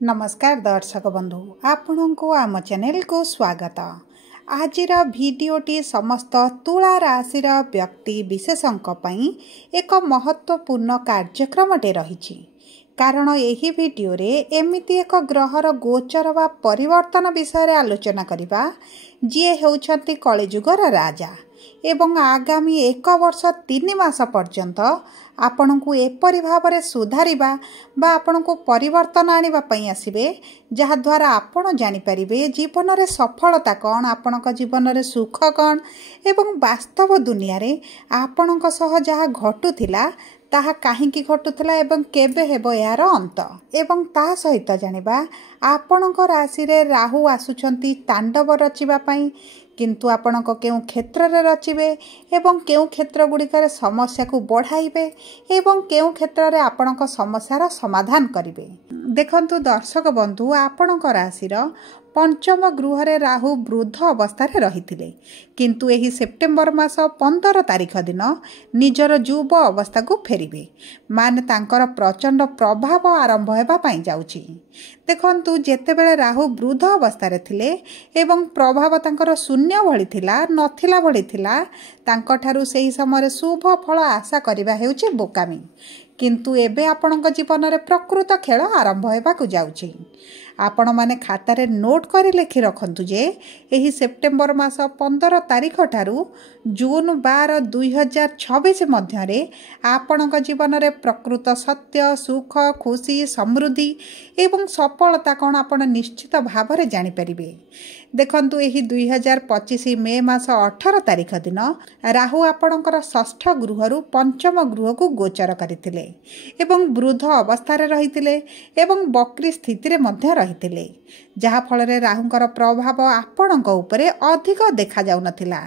नमस्कार दर्शक बंधु आपण को आम चैनल को स्वागत। आज भिडटी समस्त तुला राशि व्यक्ति विशेषों एक महत्वपूर्ण कार्यक्रमटे रही। कारण यही वीडियो रे एमिति एक ग्रहर गोचर वा परिवर्तन विषय आलोचना करबा जी होउछंती कलिजुगर राजा एवं आगामी 1 वर्ष 3 मास पर्यंत आपण को एपरि भाव सुधारिबा बा आपण को परिवर्तन आनिबा पई आसीबे जहा द्वारा आपण जानि परिबे जीवन रे सफलता कौन आपण जीवन रे सुख कौन एवं वास्तव दुनिया रे आपण सह जहा घटुथिला ताहा काहींकी घटुथिला एवं केबे हेबो यार अंत एवं ता सहित जानिबा आपणक राशि रे राहु आसुछंती तांडव रचिबा पई किंतु आपणक केउ क्षेत्र रे रचिबे एवं केउ क्षेत्र गुड़िकर समस्या को बढ़ाइबे एवं केउ क्षेत्र रे आपणक समस्यार समाधान करिवे। देखंतु दर्शक बंधु आपणक राशि रो पंचम गृह रे राहु वृद्ध अवस्था रही किंतु एही सेप्टेम्बर मास 15 तारिख दिन निजर युव अवस्था को फेरिबे माने तांकर प्रचंड प्रभाव आरंभ हेबा पई जाउची। देखंतु जेतेबेले राहु वृद्ध अवस्था रे थिले एवं प्रभाव तांकर शून्य भଳି थिला नथिला भଳି थिला तांको ठारू सेही समय शुभ फल आशा करिबा हेउची बोकामी किंतु एबे आपणक जीवन रे प्रकृत खेल आरंभ हेबाकु जाउची। आपण माने खातारे नोट करी लेखि रखंतु जे एही सेप्टेम्बर मास 15 तारिख ठारू जून 12 2026 मध्यरे आपणक जीवन रे प्रकृत सत्य सुख खुशी समृद्धि एवं सफलता कौन आपण निश्चित भाव रे जानि परिबे। देखंतु एही 2025 मे मास 18 तारिख दिन राहु आपणकर षष्ठ गृहरु पंचम गृह को गोचर करथिले एवं वृद्ध अवस्था रे रहिथिले एवं वक्री स्थिति रे मध्य रहिथिले जहा फल रे राहुंकर प्रभाव आपणक उपरे अधिक देखा जाउ नथिला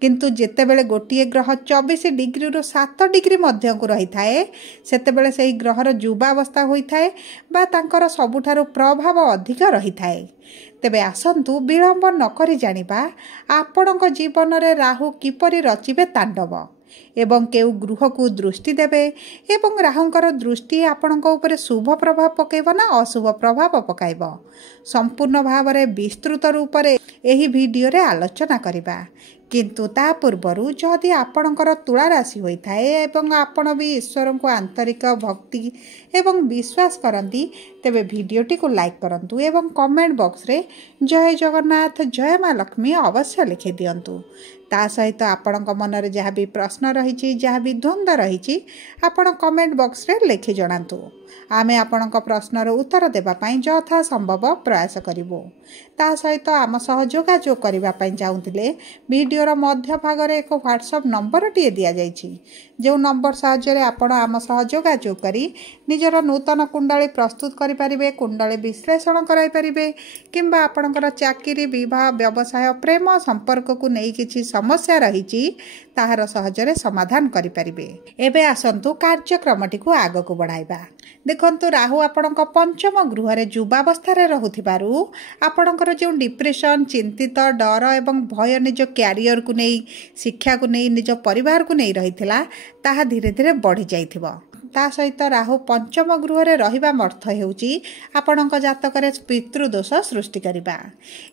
किंतु जेतेबेले गोटिए ग्रह 24 डिग्री रु 7 डिग्री मध्य को रही थाए सेतेबेले सेही ग्रहर युवावस्था होई थाए बा तांकर सबुठारु प्रभाव अधिक रही थाए। तेबे आसंतु विलंब नकरी जानिबा आपणक जीवन रे राहु किपरि रचिबे तांडव एवं केउ गृह को दृष्टि देबे एवं राहुंकर दृष्टि आपणक उपरे शुभ प्रभाव पकाइब ना अशुभ प्रभाव पकाइब संपूर्ण भाव रे विस्तृत रूप रे एही वीडियो रे आलोचना करिबा किंतु ता पूर्वरु जदि आपणकर तुला राशि होई थाए एवं आपण भी ईश्वर को आंतरिक भक्ति एवं विश्वास करंती तेबे वीडियोटी को लाइक करंतु एवं कमेंट बॉक्स रे जय जगन्नाथ जय मां लक्ष्मी अवश्य लिखि दियंतु। ता सहित आपणक मन रे जहाँ भी प्रश्न रही जहाँ भी द्वंद्व रही आपण कमेंट बॉक्स रे लिखि जणांतु आमे आपणक प्रश्नर उत्तर देबा पई यथा संभव प्रयास करिवो। ता सहित आम सह जोगाजोग करबा पई चाहुथिले वीडियोर मध्य भाग रे एक व्हाट्सएप नंबर टिए दिया जायछि जो नंबर साहाय्य रे आपण आम सह जोगाजोग करी निजर नूतन कुंडली प्रस्तुत करि परिबे कुंडली विश्लेषण कराई परिबे किंबा आपणकर चाकरी विवाह व्यवसाय प्रेम संपर्क को नै किछि समस्या रही ताहार सहज रे समाधान करि परिबे। एबे आसंतु कार्यक्रमटी को आग को बढ़ाइबा। देखंतु राहु आपणक पंचम गृह रे युवावस्था रे रहुथिबारु आपणकर जो डिप्रेशन चिंतित डर एवं भय निज कैरियर को नहीं शिक्षा को नहीं निज परिवार को नहीं रहिथिला ताहा धीरे धीरे बढ़ी जाइथिबो। ता सहित राहु पंचम गृह रे रहिबा अर्थ हेउची आपणक जातक रे पितृदोष सृष्टि करिबा।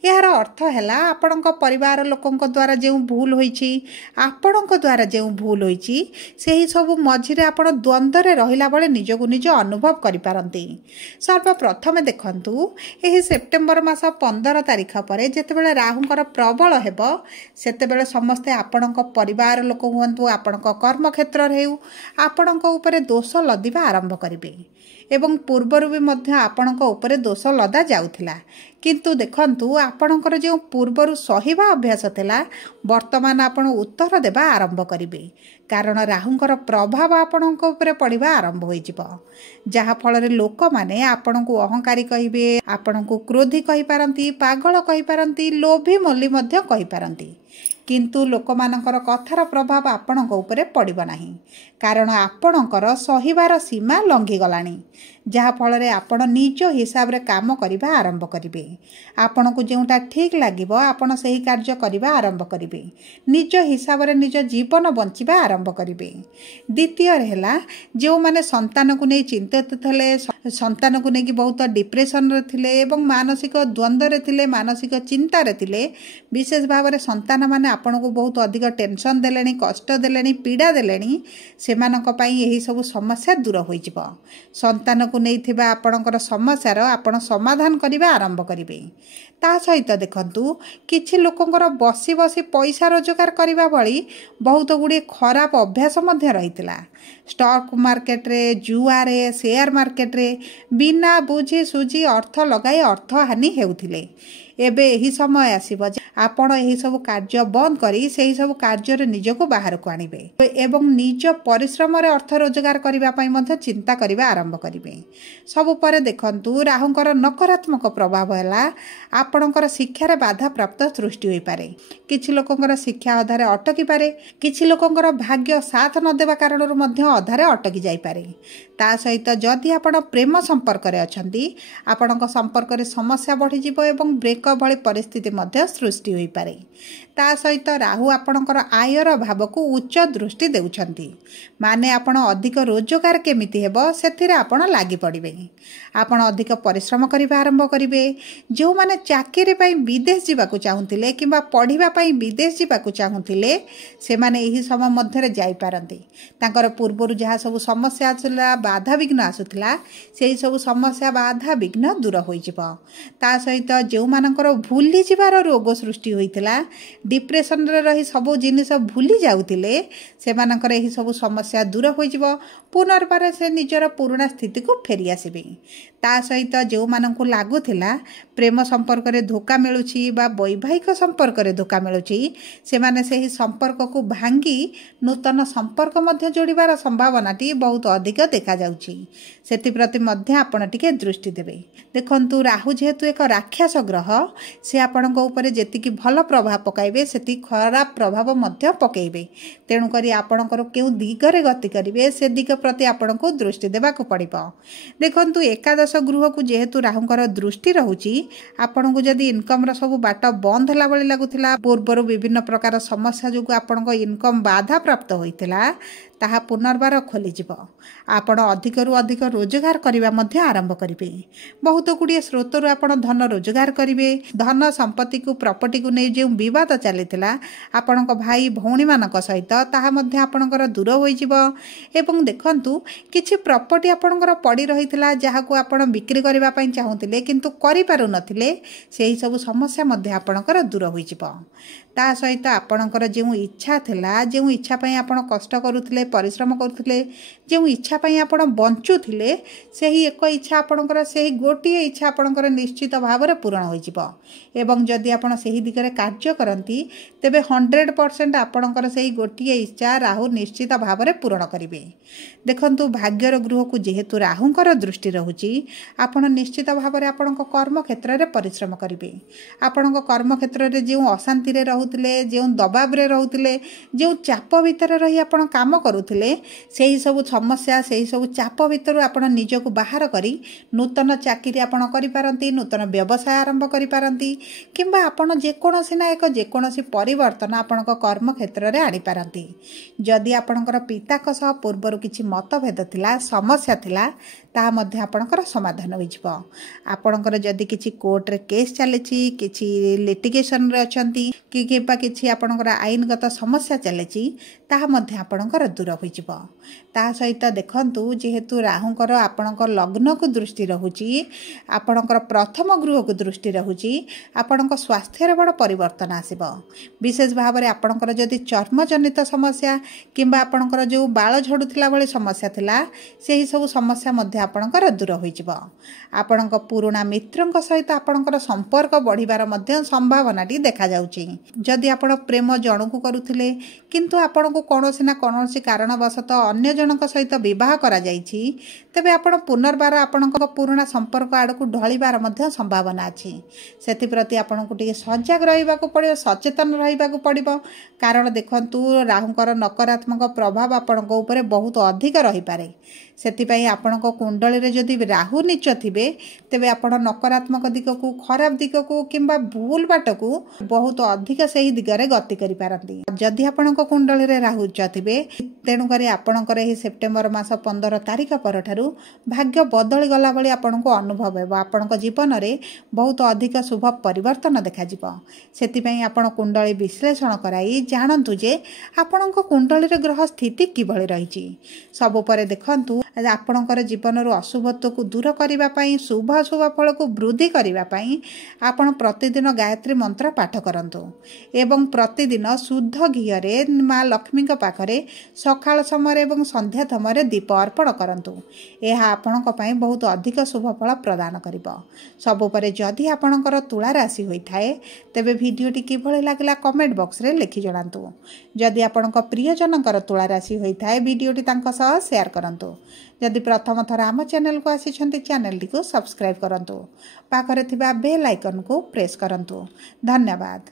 यार अर्थ हैला आपणक परिवार लोकंक द्वारा जे भूल होईची आपणक द्वारा जे भूल होईची सेही सब मझी रे आपण द्वंद्व रे रहिला बळे निजको निज अनुभव करि पारंती। सर्वप्रथम देखंतु एही सेप्टेम्बर मास 15 तारिख परे जेतेबेले राहुंकर प्रबल हेबो सेतेबेले समस्ते आपणक परिवार लोक हुंतु आपणक कर्म क्षेत्र रे हेउ आपणक उपरे दोष लदिबा आरंभ करिवे एवं पूर्वरु भी मध्य आपणक उपरे दोष लदा जाउथिला किंतु देखंतु आपणकर जे पूर्वरु सहिबा अभ्यास थिला वर्तमान आपण उत्तर देबा आरंभ करिवे कारण राहुंकर प्रभाव आपणक उपरे पड़िबा आरंभ होई जिवो जहा फल रे लोक माने आपणको अहंकारी कहिबे आपणको क्रोधी कहि पारंती पागल कहि पारंती लोभी मल्ली मध्य कहि पारंती किंतु लोकमानंकर कथार प्रभाव आपणक उपरे पड़िब नाही, कारण आपणकर सहिबार सीमा लंघी गलानी, जहा फल आपण निज हिसाब रे काम करबा आरंभ करिवे। आपणकु जेउटा ठीक लागिबो आपण सही कार्य करबा आरंभ करिवे, निज हिसाब रे निज जीवन बंचिबा आरंभ करिवे। द्वितीय हेला जो माने संतान को नहीं चिंतित थिले, संतान को नहीं बहुत डिप्रेशन रे थिले एवं मानसिक द्वंद्व रे थिले, मानसिक चिंता रे थिले, विशेष भाव में संतान माने आपण को बहुत अधिक टेंशन देलेनी, कष्ट देलेनी, पीड़ा देलेनी, सेमानक पई एही सब समस्या दूर होई जिवो। संतान को नहीं थिबा आपणकर समस्यार आपण समाधान करबा आरंभ करिवे। ता सहित देखंतु किछि लोकंकर बसी बसी पैसा रोजगार करबा भली बहुत गुडी खराब अभ्यास मध्य रहितला। स्टॉक मार्केट रे, जुआ रे, शेयर मार्केट रे बिना बुझी सुझी अर्थ लगाई अर्थ हानि हेउथिले। एबे एही समय आसीबो जे आपण एही सब कार्य बंद करी सेही सब कार्य रे निजको बाहर को आनिबे एवं निज परिश्रम रे अर्थ रोजगार करिबा पई मध्ये चिंता करिबा आरंभ करिबे। सब परे देखंतु राहुंकर नकारात्मक प्रभाव हैला आपणकर शिक्षा रे बाधा प्राप्त सृष्टि होई पारे। किछि लोकंकर शिक्षा अधारे अटकी पारे, किछि लोकंकर भाग्य साथ न देबा कारणरु मध्ये अधारे अटकी जाई पारे। ता सहित जदि आपण प्रेम संपर्क रे अछंती, आपणक संपर्क रे समस्या बढ़ी जिवो एवं ब्रेक भली परिस्थिति मध्य सृष्टि होई पारे। ता सहित राहु आपणकर आयर भाव को उच्च दृष्टि देउछंती, माने आपण अधिक रोजगार केमिति हेबो सेथिरे आपण लागि पड़िबे। आपण अधिक परिश्रम करिबा आरंभ करिवे। जो माने चाकरी पई विदेश जिबाकू चाहुतिले किंबा पढ़िबा पई विदेश जिबाकू चाहुतिले, से माने एही समय मध्य रे जाई पारंती। तांकर पूर्वरु जहा सब समस्या आछला, बाधा विघ्न आसुथिला, सेही सब समस्या बाधा विघ्न दूर होई जिवो। ता सहित जो मानकर भूली जिबार रोग सृष्टि होइतिला, डिप्रेशन रे रही सब जिनिस भूली जाउतिले, से मानकर एही सब समस्या दूर होई जिवो। पुनर्बार से निजर पुराना स्थिति को फेरी आसीबे। ता सहित जो मानकु लागुथिला प्रेम संपर्क रे धोखा मिलुछि बा वैवाहिक संपर्क रे धोखा मिलुछि, से माने सेही संपर्क को भांगी नूतन संपर्क मध्य जोड़िबार संभावनाटी बहुत अधिक देखा जाउछि। सेति प्रति मध्य आपण टिके दृष्टि देबे। देखंतु राहु जेहेतु एक राक्षस ग्रह, से आपणक ऊपर जेतिकी भल प्रभाव पकाइबे सेति खराब प्रभाव मध्य पकाइबे। तेणु करी आपणकर केउ दिगरे गति करिवे से दिग प्रति आपणको दृष्टि देबाकू पड़िबो। देखंतु एकादश गृह को जेहेतु राहुंकर दृष्टि रहुछि, आपणको जदि इनकम रो सब बाट बंद होला बळी लागुथिला, पूर्वरु विभिन्न प्रकार समस्या जोगु आपणको इनकम बाधा प्राप्त होइतिला, ताहा पुनर्बार खोली जिवो। आपण अधिकरु अधिक रोजगार करिबा मध्ये आरंभ करिवे। बहुत गुडिये स्रोतरु आपण धन रोजगार करिवे। धन संपत्ति को प्रॉपर्टी को नै जे विवाद चलिथिला आपणक भाई भौणी मानक सहित, ताहा मध्ये आपणकर दूर होई जिवो। एवं देखंतु किछि प्रॉपर्टी आपणकर पड़ी रहिथिला, जाहाकू आपण बिक्री करिबा पई चाहुतिले किंतु करि पारु नथिले, सेही सब समस्या मध्ये आपणकर दूर होई जिवो। ता सहित आपणकर जेउ इच्छा थिला, जेउ इच्छा पई आपण कष्ट करूथिले, परिश्रम करूथिले, जेउ इच्छा पई आपण बंचुथिले, सेही एक इच्छा आपणकर सेही गोटिए इच्छा आपणकर निश्चित भाव रे पूर्ण होई जिवो। एवं जदि आपण सेही दिगरे कार्य करंती, तेबे 100% आपणकर सेही गोटिए इच्छा राहु निश्चित भाव रे पूर्ण करिवे। देखंतु भाग्यर गृह को जेहेतु राहुंकर दृष्टि रहुछि, आपण निश्चित भाव रे आपणक कर्म क्षेत्र रे परिश्रम करिवे। आपणक कर्म क्षेत्र रे जेउ अशांति रे रहुतिले, जेउ दबाव रे रहुतिले, जेउ चाप भितर रही आपण काम करूथिले, सेही सब समस्या, सेही सब चाप भितर आपण निजको बाहर करी नूतन चाकरी आपण करि पारंती, नूतन व्यवसाय आरंभ करि पारंती, किंबा आपण जे कोनोसी ना एक जे कोनोसी परिवर्तन आपणक कर्म क्षेत्र रे आनि पारंती। जदि आपणकर पिताक सह पूर्वरु किछि मतभेद थिला, समस्या थिला, ता मध्ये आपणकर समाधान होई जिवो। आपणकर जदि किछि कोर्ट रे केस चलेछि, किछि लिटिगेशन रे अछंती कि किबा किछि आपणकर आईनगत समस्या चलेछि, ता मध्ये आपणकर दूर होई जिवो। ता सहित देखंतु जेहेतु राहुंकर आपणकर लग्न को दृष्टि रहुछि, आपणकर प्रथम गृह को दृष्टि रहुछि, आपणकर स्वास्थ्य रे बड़ परिवर्तन आसीबो। विशेष भाव रे आपणकर जदि चर्म जनित समस्या किंबा आपणकर जो बाळ झडुथिला बळे समस्या थिला, सेही सब समस्या मध्ये आपणकर दूर होइजिब। आपणक पुराणा मित्रଙ୍କ सहित आपणकर संपर्क बढ़िबार मध्य संभावनाटी देखा जाउची। जदि आपण प्रेम जणकु करुथिले किंतु आपणको कोनोसी ना कोनोसी कारणवशतः अन्य जनक सहित विवाह करा जाइछि तेबे आपण पुनर्बार आपणक पुराणा संपर्क आड़कू ढलिबार मध्य संभावना अछि। सेति प्रति आपणको टिके सजग रहिबाकू पड़िबो, सचेतन रहिबाकू पड़िबो। कारण देखंतु राहुंकर नकारात्मक प्रभाव आपणको ऊपर बहुत अधिक रही पारे। सेतिपई आपणको कुंडली रे जदि राहु नीच थिबे तेबे आपण नकारात्मक दिगकू, खराब दिगकू किंबा भूल बाटकू बहुत अधिक सही दिगरे गति करि पारंती। जदि आपणको कुंडली रे राहु उच्च थिबे तेणु करी आपणकर एही सेप्टेम्बर मास 15 तारिख परठारु भाग्य बदली गला भली आपणको अनुभव हेबो। आपणको जीवन रे बहुत अधिक शुभ परिवर्तन देखा जिवो। सेतिपई आपण कुंडली विश्लेषण कराई जानंतु जे आपणको कुंडली रे ग्रह स्थिति किभଳି रहिछि। सब परे देखंतु आपणकर जीवन रो अशुभत्व को दूर करिबा पई, शुभ शुभ फल को वृद्धि करिबा पई आपण प्रतिदिन गायत्री मंत्र पाठ करंतु एवं प्रतिदिन शुद्ध घी रे मां लक्ष्मी का पाखरे सकाळ समय एवं संध्या समय दीप अर्पण करंतु। एहा आपणक पई बहुत अधिक शुभ फल प्रदान करिबो। सब परे जदि आपणकर तुला राशि होई थाए तेबे वीडियोटी किभଳି लागला कमेंट बॉक्स रे लिखि जणांतु। जदि आपणक प्रियजनकर तुला राशि होई थाए वीडियोटी तांका सह शेयर करंतु। जदि प्रथम थर आम चैनल को आसिछन्ति चैनल टी को सब्सक्राइब करंतु। पाखरे थिबा बेल आइकन को प्रेस करंतु। धन्यवाद।